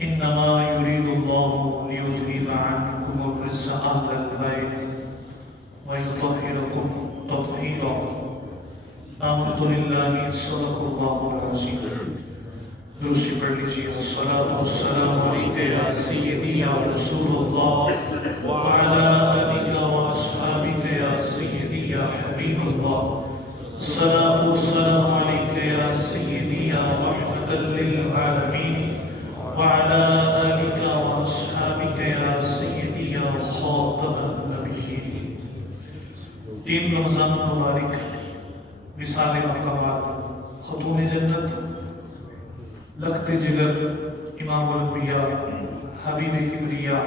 إنما يريد الله ليذهب عنكم الرجس أهل البيت ويطهركم تطهيرا. الحمد لله صدق الله العظيم. دوسری پڑھ لیجیے الصلاۃ والسلام علیک یا سیدی یا رسول اللہ وعلی آلک واصحابک یا سیدی یا حبیب اللہ. الصلاۃ والسلام علیک یا سیدی یا رحمۃ للعالمین وعلی آلک واصحابک یا سیدی یا خاتم النبیین. 3 رمضان مبارک، مثال مقامات، خطون جنت، لخت جگر، امام الانبیاء، حبیب کبریا،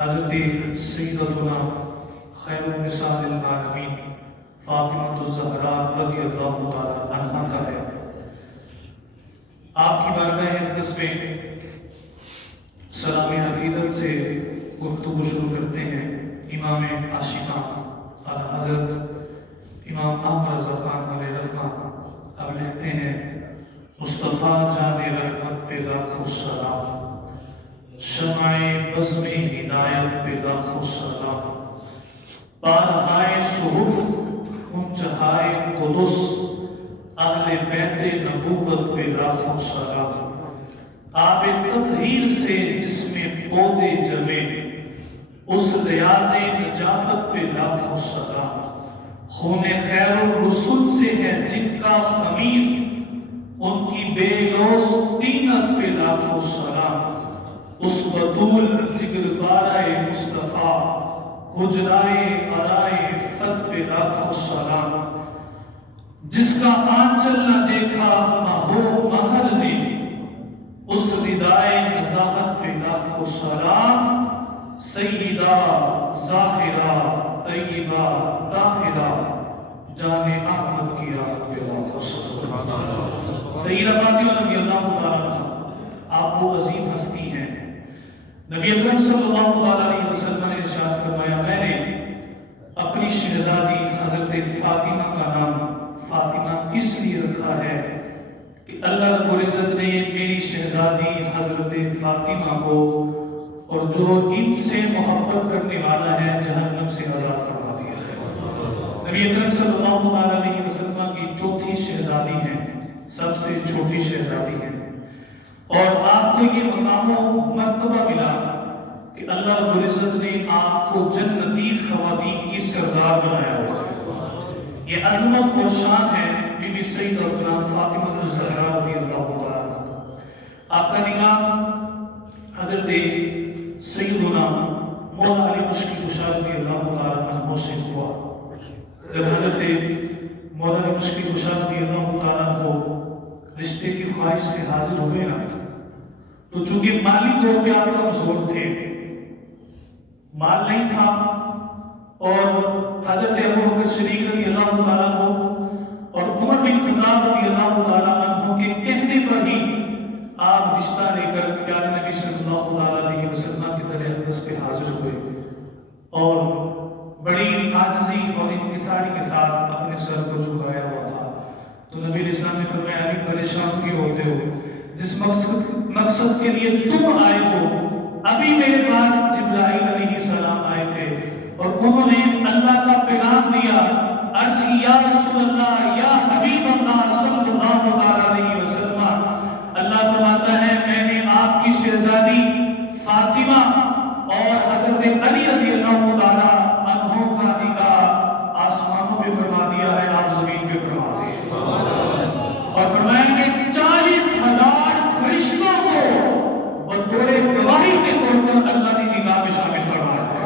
حضرت سیدتنا خیر النساء العالمین فاطمہ الزہرا رضی اللہ تعالی عنہا کا ہے. آپ کی بارگاہ اقدس میں سلام عقیدت سے گفتگو شروع کرتے ہیں. امام عاشقان حضرت امام احمد رضا خان علیہ رحمہ اب لکھتے ہیں: مصطفیٰ جان رحمت پہ لاکھوں سلام، شمع بزم ہدایت پہ لاکھوں سلام، بارہائے صحف منچہائے قدس اہل بیت نبوت پہ لاکھوں سلام، آب تطہیر سے جس میں پودے جمے اس ریاض نجابت پہ لاکھوں سلام، خون خیر الرسول سے ہے جن کا خمیر ان کی بے لوث طینت پہ لاکھوں سلام، اس بطول جگر بارائے مصطفیٰ حجرائے آرائے فت پہ لاکھوں سلام، جس کا آنچل نہ دیکھا مہو محل نے اس ردائے نزاہت پہ لاکھوں سلام، سیدہ ظاہرہ طیبہ طاہرہ جان احمد کی راحت پہ لاکھوں سلام. سیدہ فاطمہ رضی اللہ تعالیٰ عنہ آپ وہ عظیم ہستی ہیں. نبی اکرم صلی اللہ علیہ وسلم نے ارشاد فرمایا: میں نے اپنی شہزادی حضرت فاطمہ کا نام فاطمہ اس لیے رکھا ہے کہ اللہ رب العزت نے میری شہزادی حضرت فاطمہ کو اور جو ان سے محبت کرنے والا ہے جہنم سے آزاد فرما دیا ہے. نبی اکرم صلی اللہ علیہ وسلم کی چوتھی شہزادی ہیں، سب سے چھوٹی شہزادی ہیں، اور آپ کو یہ مقام و مرتبہ ملا کہ اللہ رب العزت نے آپ کو جنتی خواتین کی سردار بنایا ہوا ہے. یہ عظمت اور شان ہے بی بی سیدتنا فاطمہ الزہرا رضی اللہ عنہا. آپ کا نکاح حضرت سیدنا مولا علی مشکل کشا رضی اللہ عنہ سے ہوا. جب حضرت مولا علی مشکل کشا رضی اللہ عنہ رشتے کی خواہش سے حاضر ہوئے نا، تو چونکہ مالی طور پہ آپ کمزور تھے، مال نہیں تھا، اور حضرت ابو بکر صدیق رضی اللہ تعالیٰ عنہ اور عمر بن خطاب رضی اللہ تعالیٰ عنہ کے کہنے پر ہی آپ رشتہ لے کر پیارے نبی صلی اللہ علیہ وسلم کی طرح اقدس پہ حاضر ہوئے اور بڑی عاجزی اور انکساری کے ساتھ اپنے سر کو جھکایا ہوا تھا. تو نبی اسلام نے فرمایا: علی پریشان کیوں ہوتے ہو؟ جس مقصد کے لیے تم آئے ہو، ابھی میرے پاس جبرائیل علیہ السلام آئے تھے اور انہوں نے اللہ کا پیغام دیا. عرض یا رسول اللہ، یا حبیب اللہ صلی اللہ علیہ وسلم، اللہ فرماتا ہے میں نے آپ کی شہزادی فاطمہ اور حضرت علی رضی اللہ تعالیٰ عنہ کا نکاح آسمانوں پہ فرما دیا ہے، آپ زمین پہ فرما دیں. اور فرمایا کہ 40,000 فرشتوں کو بطور گواہی کے طور پر اللہ نے نکاح میں شامل فرمایا ہے،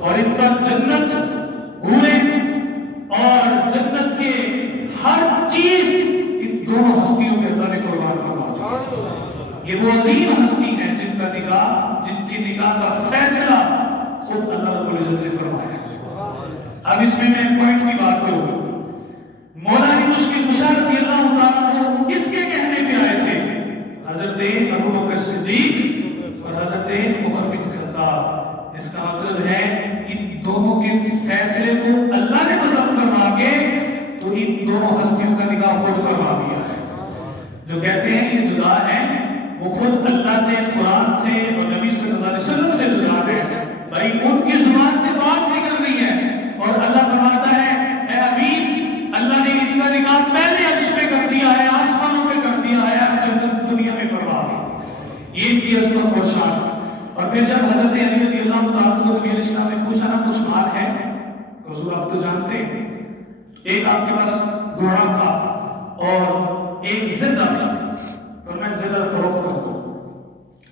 اور ان پر جنت، حوریں اور جنت کے ہر چیز ان دونوں ہستیوں میں اللہ نے قربان فرمایا. یہ وہ عظیم ہستی ہیں جن کا نکاح، جن کی نکاح کا فیصلہ خود اللہ رب العزت نے فرمایا. اب اس میں ایک پوائنٹ کی بات کروں. مولا علی مشکل کشا رضی اللہ تعالیٰ عنہ کس کے کہنے پہ آئے تھے؟ حضرت ابو بکر صدیق اور حضرت عمر بن خطاب. اس کا مطلب ہے ان دونوں کے فیصلے کو اللہ نے پسند فرما کے تو ان دونوں ہستیوں کا نکاح خود فرما دیا ہے. جو کہتے ہیں یہ جدا ہیں وہ یہ بھی عظمت اور شان. اور پھر جب حضرت علی رضی اللہ تعالیٰ عنہ کو نبی علیہ السلام نے پوچھا نا کچھ مال ہے، حضور آپ تو جانتے ہیں ایک آپ کے پاس گھوڑا تھا اور ایک زندہ تھا، اور میں زندہ فروخت کر دوں.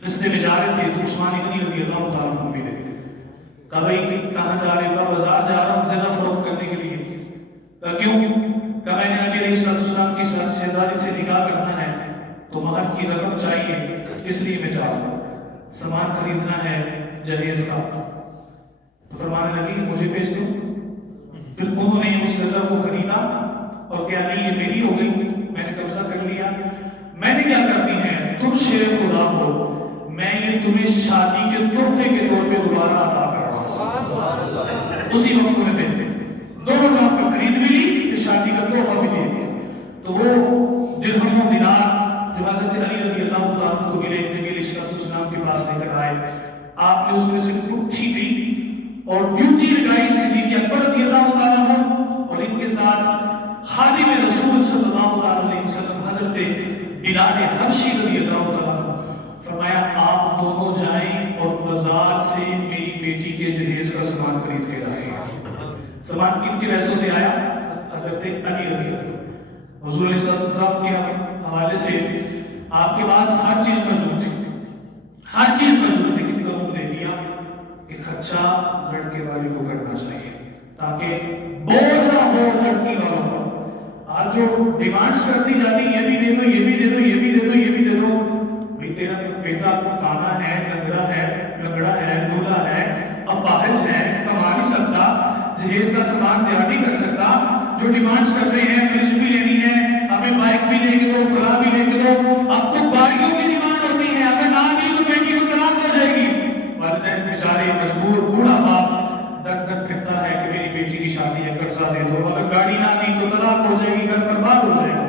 رستے میں جا رہے تھے تو عثمان غنی رضی اللہ تعالیٰ عنہ ملے. کہا بھائی کہاں جا رہے ہو؟ بازار جا رہا ہوں زندہ فروخت کرنے کے لیے. کہا کیوں؟ کہا میں نے نبی علیہ السلام کی شہزادی سے نکاح کرنا ہے تو مہر کی رقم چاہیے، اس لیے میں چاہ رہا ہوں. سامان خریدنا ہے جہیز کا. تو فرمانے لگی مجھے بھیج دو. پھر انہوں نے اس جگہ کو خریدا اور کیا نہیں یہ میری ہو گئی، میں نے قبضہ کر لیا. میں نے کیا کرنی ہے؟ تم شیر خدا ہو، میں یہ تمہیں شادی کے تحفے کے طور پہ دوبارہ عطا کر رہا ہوں. اسی وقت میں دے دونوں کام کا خرید بھی لی، شادی کا تحفہ بھی دے دیا. تو وہ درہم و دینار جو حضرت علی رضی اللہ تعالیٰ کو ملے، نبی علیہ السلام کے پاس لے کر آئے. آپ نے اس میں سے مٹھی دی اور ڈیوٹی لگائی صدیق اکبر رضی اللہ تعالیٰ عنہ اور ان کے ساتھ خادم رسول صلی اللہ علیہ وسلم حضرت بلال حبشی رضی اللہ تعالیٰ عنہ. فرمایا آپ دونوں جائیں اور بازار سے میری بیٹی کے جہیز کا سامان خرید کے لائیں. سامان کن کے پیسوں سے آیا؟ حضرت علی رضی اللہ. حضور علیہ السلام کے حوالے سے آپ کے پاس ہر چیز موجود تھی، ہر چیز موجود، لیکن کم دے دیا کہ خرچہ لڑکے والے کو کرنا چاہیے تاکہ بوجھ نہ ہو لڑکی والوں پر. آج جو ڈیمانڈز کرتی جاتی یہ بھی دے دو، یہ بھی دے دو، یہ بھی دے دو، یہ بھی دے دو. بھئی تیرا بیٹا کانا ہے، لنگڑا ہے، لولا ہے، اپاہج ہے، کما نہیں سکتا، جہیز کا سامان تیار نہیں کر سکتا. جو ڈیمانڈز کر رہے ہیں فریج بھی لینی ہے، ہمیں بائک بھی لے کے دو، فلاں بھی لے کے دو. اب تو گاڑیوں کی ڈیمانڈ ہوتی ہے، ہمیں نہ دی تو بیٹی کو طلاق ہو جائے گی. والدین بیچارے مجبور، بوڑھا باپ دک دک پھرتا ہے کہ میری بیٹی کی شادی ہے، قرضہ دے دو، اگر گاڑی نہ دی تو طلاق ہو جائے گی، گھر برباد ہو جائے گا.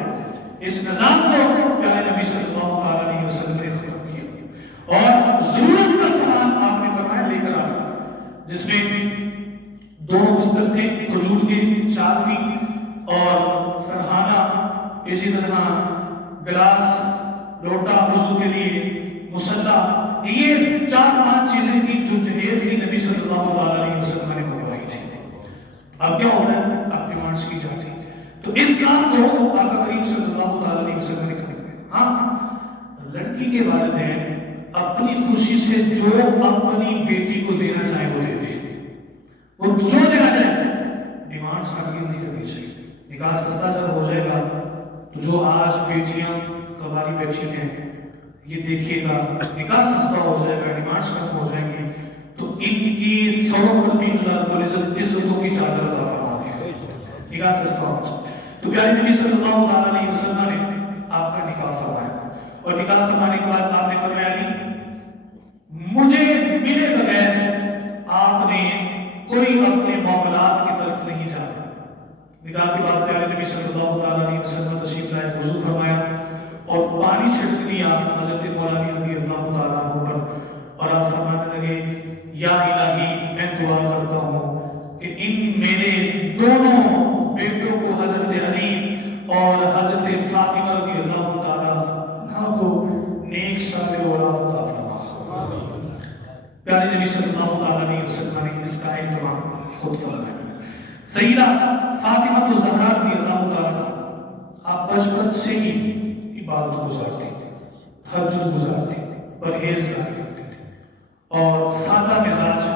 اس نظام کو پیارے نبی صلی اللہ علیہ وسلم نے ختم کیا اور ضرورت کا سامان آپ نے فرمایا لے کر آنا، جس میں 2 بستر تھے، کھجور کی چال تھی اور سرہانہ، اسی طرح گلاس، لوٹا وضو کے لیے، مصلی، یہ 4-5 چیزیں تھیں جو جہیز کی نبی صلی اللہ علیہ وسلم نے منگوائی تھی. اب کیا ہوتا ہے؟ اب ڈیمانڈز کی جاتی ہے تو اس کام کو آقا کریم صلی اللہ علیہ وسلم نے کر دیا. ہاں لڑکی کے والدین اپنی خوشی سے جو اپنی بیٹی کو دینا چاہیں وہ دے دیں، وہ جو دینا چاہیں. ڈیمانڈز آگے نہیں کرنی چاہیے. نکاح سستا جب ہو جائے گا تو جو آج بیٹیاں کباری بیٹھی ہیں یہ دیکھیے گا، نکاح سستا ہو جائے گا، ڈیمانڈز کم ہو جائیں گی تو ان کی سروں پر بھی اللہ رب العزت عزتوں کی چادر عطا فرما دے. نکاح سستا ہو جائے تو پیارے نبی صلی اللہ علیہ وسلم نے آپ کا نکاح فرمایا اور نکاح فرمانے کے بعد آپ نے فرمایا نہیں مجھے ملے بغیر آپ نے کوئی اپنے معاملات کی طرف نہیں جانا. نکاح کے بعد پیارے نبی صلی اللہ علیہ وسلم تشریف لائے، وضو فرمایا اور پانی چھڑک دیا حضرت مولا علی رضی اللہ تعالیٰ عنہ پر اور آپ فرمانے لگے یا الہی میں دعا کرتا ہوں کہ ان میرے دونوں بیٹوں کو حضرت علی اور حضرت فاطمہ رضی اللہ تعالیٰ عنہ کو نیک صالح اولاد عطا فرما. پیارے نبی صلی اللہ علیہ وسلم نے اس کا اہتمام خود فرمایا. سیدہ فاطمہ الزہرا رضی اللہ تعالیٰ عنہ آپ بچپن سے ہی عبادت گزارتی تھی، تہجد گزارتی، پرہیزگاری کرتی تھی اور سادہ مزاج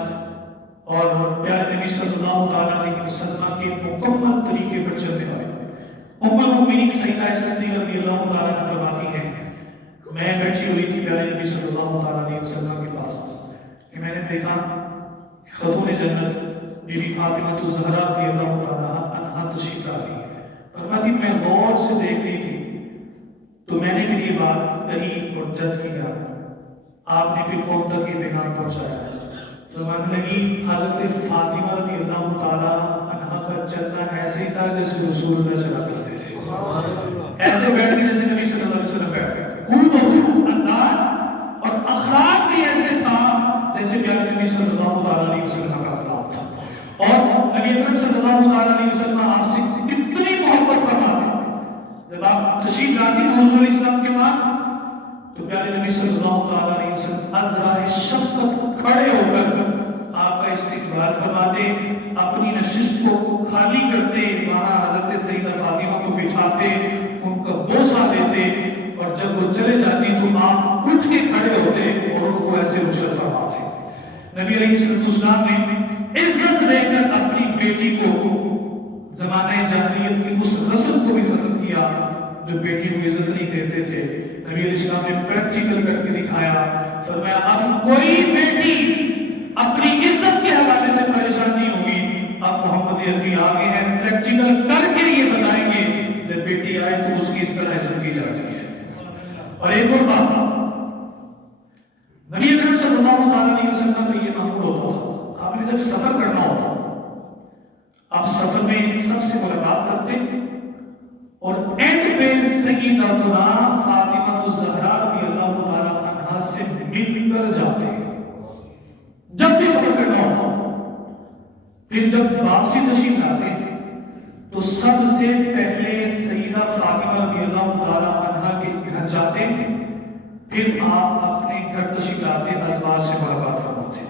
اور پیارے نبی صلی اللہ علیہ وسلم کے مکمل طریقے پر چلنے والے. ام المؤمنین سیدہ صدیقہ رضی اللہ تعالیٰ عنہ فرماتی ہیں میں بیٹھی ہوئی تھی پیارے نبی صلی اللہ علیہ وسلم کے پاس کہ میں نے دیکھا خاتون جنت بی بی فاطمہ الزہرا رضی اللہ تعالیٰ عنہا تشریف لا رہی ہے. فرماتی میں غور سے دیکھ رہی تھی تو میں نے پھر یہ بات کہی اور جج کیا. آپ نے پھر کون تک یہ پیغام پہنچایا تو میں نے لگی حضرت فاطمہ رضی اللہ تعالیٰ عنہا کا چلنا ایسے ہی تھا جیسے رسول اللہ چلا کرتے تھے، ایسے بیٹھتے جیسے نبی صلی اللہ علیہ وسلم بیٹھتے. انداز اور اخلاق بھی ایسے تھا جیسے پیارے نبی صلی اللہ علیہ وسلم کا اخلاق تھا. اور نبی اکرم صلی اللہ علیہ وسلم آپ سے کتنی محبت فرماتے. جب آپ تشریف لاتی حضور علیہ السلام کے پاس تو تو پیارے نبی صلی اللہ تعالیٰ علیہ وسلم ازرائے شفقت کھڑے ہو کر آپ کا استقبال فرماتے، اپنی نشست کو خالی کرتے، وہاں حضرت سیدہ فاطمہ کو بٹھاتے، ان کا بوسہ دیتے، اور جب وہ چلے جاتی تو آپ اٹھ کے کھڑے ہوتے اور ان کو ایسے رخصت فرماتے۔ نبی علیہ السلام نے عزت دے کر اپنی بیٹی کو زمانہ جاہلیت کی اس رسم کو بھی ختم کیا جو بیٹی کو عزت نہیں دیتے تھے۔ نبی علیہ السلام نے پریکٹیکل کر کے دکھایا، فرمایا اب کوئی بیٹی اپنی عزت کے حوالے سے پریشان نہیں ہوگی، اب محمد عربی آگے ہیں پریکٹیکل کر کے یہ بتائیں گے جب بیٹی آئے تو اس کی اس طرح عزت کی جاتی ہے۔ اور ایک اور بات، نبی اکرم صلی اللہ علیہ وسلم کا یہ معمول ہوتا تھا، آپ نے جب سفر کرنا ہوتا آپ سفر میں سب سے ملاقات کرتے اور اینڈ پہ سیدتنا فاطمہ الزہرا رضی اللہ تعالیٰ عنہا سے مل کر جاتے، جب بھی سفر کرنا ہوتا۔ پھر جب واپسی تشریف لاتے تو سب سے پہلے سیدہ فاطمہ رضی اللہ تعالیٰ عنہا کے گھر جاتے، پھر آپ اپنے گھر تشریف لاتے، ازواج سے ملاقات فرماتے۔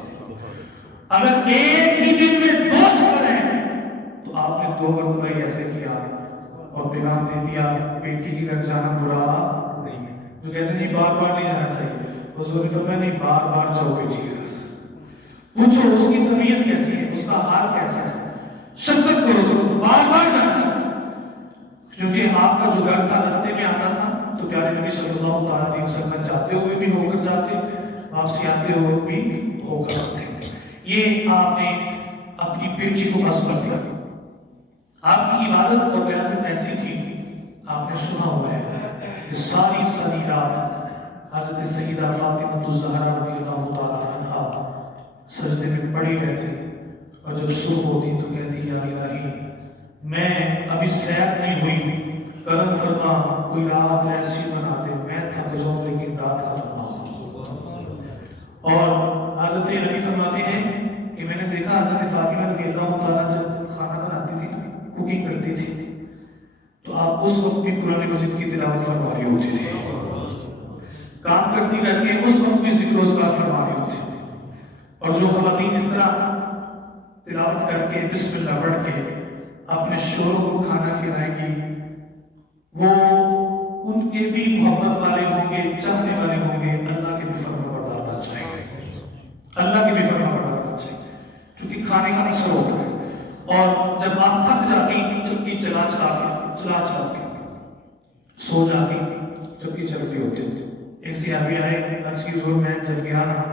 اگر ایک ہی دن میں 2 سفر ہیں تو آپ نے 2 مرتبہ ایسے کیا اور پیغام دے دیا بیٹی کے گھر جانا برا نہیں ہے۔ تو کہتے ہیں جی بار بار نہیں جانا چاہیے، حضور نے فرمایا نہیں، بار بار جاؤ بیٹی کے گھر، پوچھو اس کی طبیعت کیسی ہے، اس کا حال کیسا ہے، شفقت کرو اس کو، بار بار جانا چاہیے۔ کیونکہ آپ کا جو گھر تھا رستے میں آتا تھا تو پیارے نبی صلی اللہ علیہ وسلم جاتے ہوئے بھی ہو کر جاتے، واپسی آتے ہوئے بھی ہو کر آتے۔ یہ آپ نے اپنی بیٹی کو عصمت دیا۔ آپ کی عبادت اور ریاست ایسی تھی، آپ نے سنا ہوا ہے کہ ساری رات حضرت سیدہ فاطمہ الزہرا رضی اللہ تعالیٰ عنہا سجدے میں پڑی رہتی، اور جب صبح ہوتی تو کہتی یا الہی میں ابھی سیر نہیں ہوئی، کرم فرما کوئی رات ایسی بنا دے میں تھک جاؤں لیکن رات ختم نہ ہو۔ اور حضرت علی فرماتے ہیں کہ میں نے دیکھا حضرت فاطمہ رضی اللہ تعالیٰ جب کھانا بناتی تھی، کوکنگ کرتی تھی، تو آپ اس وقت بھی قرآن مجید کی تلاوت فرما رہی ہوتی تھی، کام کرتی رہتی ہے اس وقت بھی ذکر و اذکار فرما رہی ہوتی تھی۔ اور جو خواتین اس طرح تلاوت کر کے بسم اللہ پڑھ کے اپنے شوہروں کو کھانا کھلائیں گی، وہ ان کے بھی محبت والے ہوں گے، چاہنے والے ہوں گے، اللہ کے بھی فرما بردار ہونا چاہیے، اللہ کے بھی فرما بردار ہونا چاہیے، چونکہ کھانے کا اثر ہوتا ہے۔ اور جب آپ تھک جاتی چکی چلا چلا کے سو جاتی، چکی چل رہی ہوتی، ایک صحابی آئے عرض کی حضور میں جب گیا نا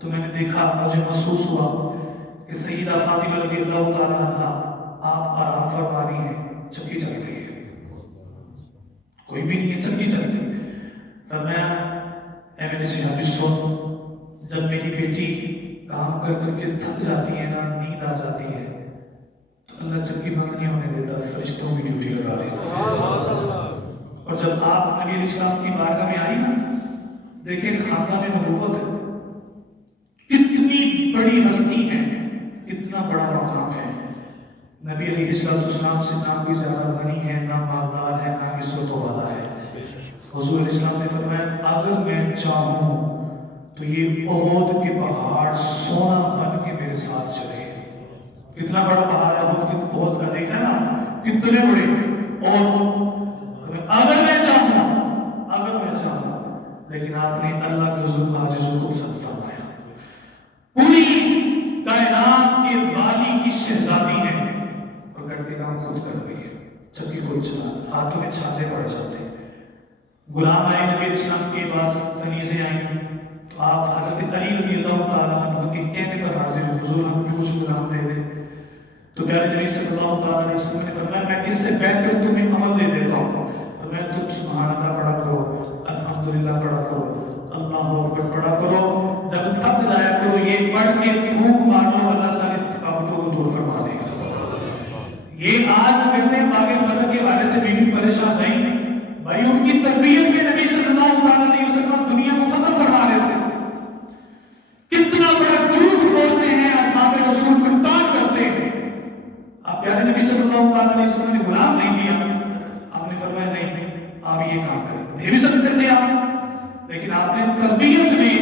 تو میں نے دیکھا، مجھے محسوس ہوا کہ سیدہ فاطمہ رضی اللہ تعالیٰ عنہا آپ آرام فرما رہی ہیں، چکی چل رہی ہے، کوئی بھی نہیں چکی چل رہی ہے۔ فرمایا اے میرے صحابی سن، جب میری بیٹی کام کر کر کے تھک جاتی ہے نا، نیند آ جاتی ہے تو اللہ چکی بند نہیں ہونے دیتا، فرشتوں کی ڈیوٹی لگا دیتا ہے۔ اور جب آپ نبی علیہ السلام کی بارگاہ میں آئی نا، دیکھیں خاندان نبوت ہے، کتنی بڑی ہستی ہے، کتنا بڑا مقام ہے۔ نبی علیہ السلام سے نہ کوئی زیادہ غنی ہے، نہ مالدار ہے، نہ عزت والا ہے۔ حضور علیہ السلام نے فرمایا اگر میں چاہوں تو یہ احد کے پہاڑ سونا بن کے میرے ساتھ چلے۔ کتنا بڑا پہاڑ ہے احد کا، دیکھا نا کتنے بڑے، اور اگر میں چاہوں لیکن آپ نے اللہ کے حضور عاجز و سب فرمایا۔ پوری کائنات کے والی کی شہزادی ہے اور گھر کے کام خود کر رہی ہے، چکی خود چلا، ہاتھوں میں چھاتے پڑ جاتے، غلام آئے نبی اسلام کے پاس، کنیزیں آئیں تو آپ حضرت علی رضی اللہ تعالیٰ عنہ کے کہنے پر حاضر ہیں، حضور ہم کو کچھ غلام دے دیں۔ تو پیارے نبی صلی اللہ علیہ وسلم نے فرمایا میں اس سے بہتر تمہیں عمل دے دیتا ہوں، فرمایا تم سبحان اللہ پڑھا کرو، الحمدللہ پڑھا کرو، اللہ اکبر پڑھا کرو، جب تھک جایا کرو یہ پڑھ کے پھونک مار لو، اللہ ساری تھکاوٹوں کو دور فرما دے گا۔ یہ آج کہتے ہیں باقی فضل کے بارے سے بھی پریشان نہیں، بھائی ان کی تربیت میں نبی صلی اللہ علیہ وسلم دنیا کو ختم فرما رہے تھے، کتنا بڑا جھوٹ بولتے ہیں، اصحاب رسول پر تان کرتے ہیں۔ آپ پیارے نبی صلی اللہ علیہ وسلم نے غلام نہیں دیا، آپ نے فرمایا نہیں آپ یہ کام کریں، دے بھی سکتے تھے آپ، لیکن تربیت میں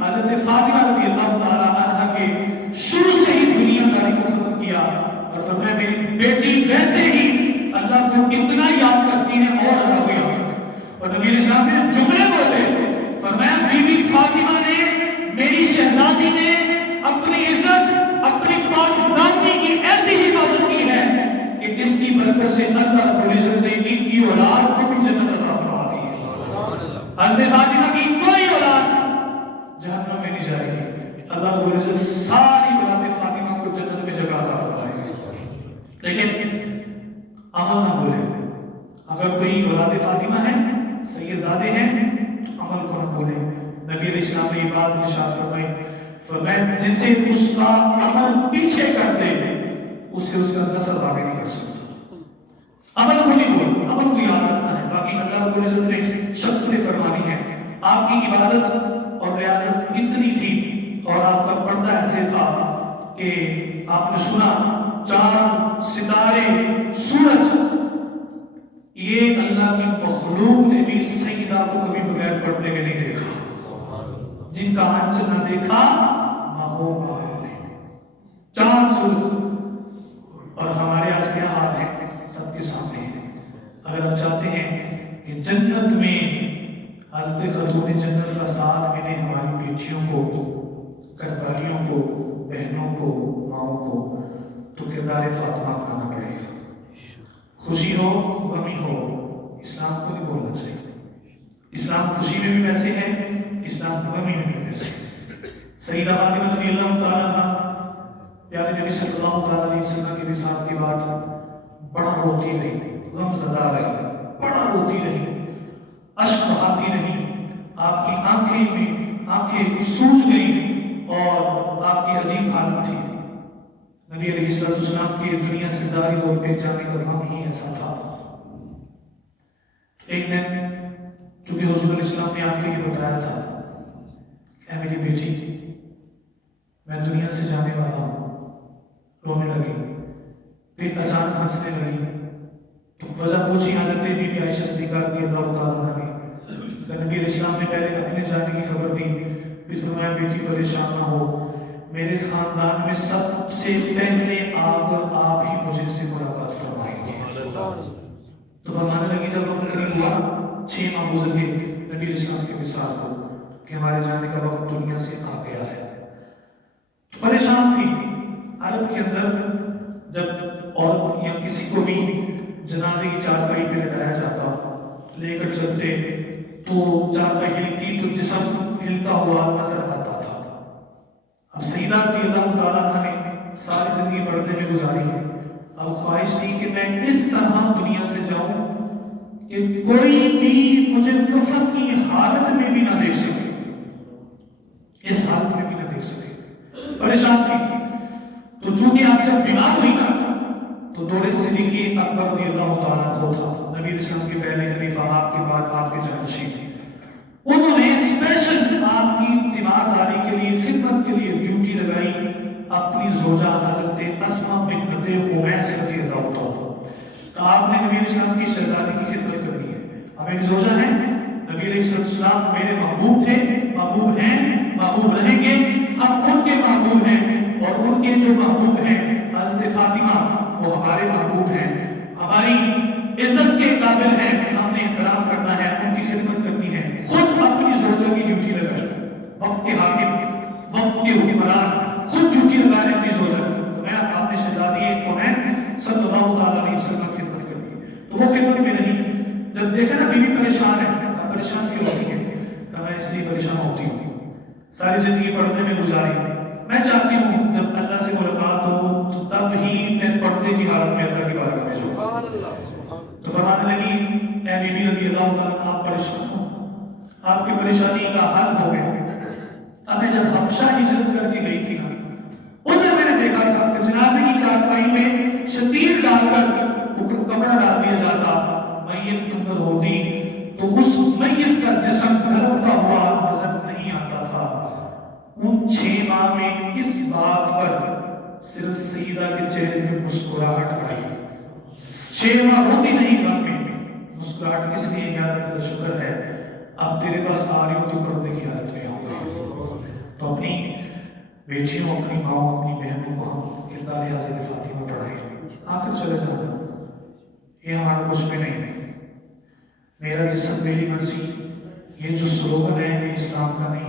حضرت فاطمہ رضی اللہ تعالیٰ عنہ کے شروع سے ہی دنیا داری کو ختم کیا اور فرمایا میری بیٹی ویسے ہی اللہ کو اتنا یاد کرتی ہے اور اللہ کو یاد کرتی ہے. اور نبی اسلام نے جملے بولے فرمایا بی بی فاطمہ نے میری شہزادی نے اپنی عزت اپنی پاکدامنی کی ایسی حفاظت کی ہے کہ جس کی برکت سے اللہ رب العزت نے ان کی اولاد کو بھی جنت عطا فرما دی ہے. حضرت فاطمہ کی کوئی اولاد جہنم میں نہیں جائے گی. اللہ رب العزت ساری اولاد فاطمہ کو جنت میں جگہ عطا فرمائے گی. لیکن عمل نہ بھولے. اگر کوئی اولاد فاطمہ ہے سیدزادے ہیں تو عمل کو نہ بھولے. نبی علیہ السلام نے یہ بات ارشاد فرمائی فرمایا جسے اس کا عمل پیچھے کر دے اسے اس کا نسل آگے نہیں کر سکتا. عمل کو نہیں بھول, عمل کو یاد رکھنا ہے. باقی اللہ رب العزت نے شکر فرمانی ہے. آپ کی عبادت اور ریاضت اتنی تھی اور آپ کا پردہ ایسے تھا کہ آپ نے سنا چاند ستارے سورج یہ اللہ کی مخلوق نے بھی سیدہ کو کبھی بغیر پردے کے نہیں دیکھا. جن کا آنچ نہ دیکھا ماہو چاند سورج. اور ہمارے آج کیا حال ہے سب کے سامنے ہے. اگر ہم چاہتے ہیں کہ جنت میں حضرت خاتون جنت کا ساتھ ملے ہماری بیٹیوں کو, گھروالیوں کو, بہنوں کو, ماؤں کو, تو کردار فاطمہ اپنانا پڑے گا. خوشی ہو غمی ہو اسلام کو نہیں بولنا چاہیے. اسلام خوشی میں بھی ویسے ہے, اسلام غمی میں بھی ویسے ہے. سیدہ فاطمہ رضی اللہ تعالیٰ عنہ پیارے نبی صلی اللہ علیہ وسلم کے وصال کے بعد بڑا روتی رہی, غم زدہ رہی, بڑا روتی رہی, اشک بہاتی رہی. آپ کی آنکھیں سوج گئیں اور آپ کی عجیب حالت تھی. نبی علیہ السلام کی دنیا سے ظاہر طور پہ جانے کا غم ہی ایسا تھا. ایک دن چونکہ حضور علیہ السلام نے آپ کو یہ بتایا تھا کہ میری بیٹی میں دنیا سے جانے والا ہوں, رونے لگی. پھر اچانک ہنسنے لگی تو وجہ پوچھی حضرت بی بی عائشہ صدیقہ رضی اللہ تعالیٰ عنہ نے. نبی علیہ السلام نے پہلے اپنے جانے کی خبر دی, پھر فرمایا بیٹی پریشان نہ ہو, میرے خاندان میں سب سے پہلے آپ ہی مجھے سے ملاقات فرمائیں گے. تو فرمانے لگی جب وقت قریب ہوا 6 ماہ گزر گئے نبی علیہ السلام کے وصال کو کہ ہمارے جانے کا وقت دنیا سے آ گیا ہے. تو پریشان تھی. عرب کے اندر جب عورت یا کسی کو بھی جنازے کی چارپائی پہ لٹایا جاتا لے کر چلتے تو چارپائی ہلتی تو جسم ہلتا ہوا نظر آتا تھا. اب سیدہ رضی اللہ تعالیٰ عنہ نے ساری زندگی پردے میں گزاری ہے. اب خواہش تھی کہ میں اس طرح دنیا سے جاؤں کہ کوئی بھی مجھے کفن کی حالت میں بھی نہ دیکھ سکے, اس حالت میں بھی نہ دیکھ سکے. پریشان تھی. تو چونکہ آپ جب بیمار ہوئی نا تو دور صدیق اکبر رضی اللہ تعالیٰ عنہ تھا, نبی علیہ السلام کے پہلے خلیفہ, آپ کے بعد آپ کے جانشین. انہوں نے اسپیشل آپ کی تیمارداری کے لیے خدمت کے لیے ڈیوٹی لگائی اپنی زوجہ حضرت اسماء بنت عمیس رضی اللہ تعالیٰ. تو آپ نے نبی علیہ السلام کی شہزادی کی خدمت کرنی ہے. اب میری زوجہ ہیں, نبی علیہ السلام میرے محبوب تھے, محبوب ہیں, محبوب رہیں گے. ہم ان کے محبوب ہیں اور ان کے جو محبوب ہیں حضرت فاطمہ وہ ہمارے محبوب ہیں, ہماری عزت کے قابل ہیں. ہم نے احترام کرنا ہے, ان کی خدمت کرنی ہے. خود اپنی زوجہ کی ڈیوٹی لگائی, وقت کے حاکم, وقت کے حکمران خود ڈیوٹی لگا رہے اپنی زوجہ. میں آپ نے شہزادی کونین صلی اللہ علیہ وسلم کی خدمت کرنی ہے. تو وہ خدمت میں نہیں. جب دیکھا نا بیوی پریشان ہے, پریشان کیوں ہوتی ہے؟ کہ میں اس لیے پریشان ہوتی ہوں, ساری زندگی پردے میں گزاری. میں چاہتی ہوں جب اللہ سے ملاقات ہو تو تب ہی میں پردے کی حالت میں اللہ کی بارگاہ میں جاؤں. تو فرمانے لگی اے بی بی رضی اللہ تعالیٰ آپ پریشان ہو, آپ کی پریشانی کا حل ہو گیا. اب میں جب حبشہ ہجرت کر کے گئی تھی نا ادھر میں نے دیکھا تھا کہ جنازے کی چارپائی میں شتیر ڈال کر اوپر کپڑا ڈال دیا جاتا, میت اندر ہوتی تو اس میت کا جسم گھرتا ہوا نظر نہیں آتا تھا. ان 6 ماہ میں اس بات پر صرف سیدہ کے چہرے پہ مسکراہٹ آئی. 6 ماہ روتی نہیں, غم میں مسکراہٹ اس لیے یاد تیرا شکر ہے اب تیرے پاس آ رہی ہوں تو پردے کی حالت بیٹیوں اپنی ماؤں اپنی بہنوں کو ہم کردار حضرت فاطمہ پڑھائیں، آخر چلے جانا، یہ ہمارا کچھ بھی نہیں ہے، میرا جسم میری مرضی، یہ جو سلوگن ہے یہ اسلام کا نہیں